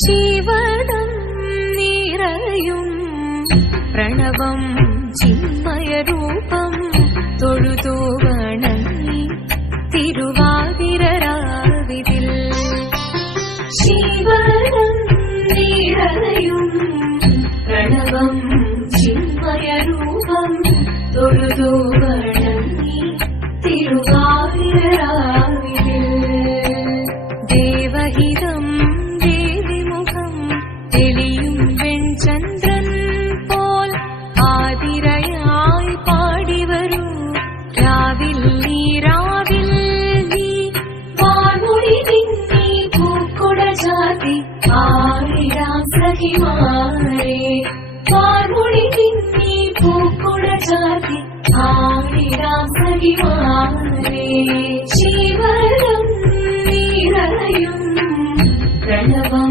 ശിവദം നിറയും പ്രണവം ചിന്മയരൂപം തൊഴുതു വണങ്ങി തിരുവാതിരരാവിതിൽ. ശിവദം നിറയും പ്രണവം ചിന്മയരൂപം തൊഴുതു വണങ്ങി തിരുവാതിരരാവിതിൽ. ദേവഹിതം ദേവിമുഖം തെളിയും വെൺചന്ദ്രൻ പോൽ ആതിരയായി പാടിവരൂ രാവിൽ നീ വാർമുടി തിന്നി പൂക്കുട ചാത്തി ആടിടാം സഖിമാരെ. വാർമുടി തിന്നി പൂക്കുട ചാത്തി ആടിടാം സഖിമാരെ. ശിവദം നിറയും പ്രണവം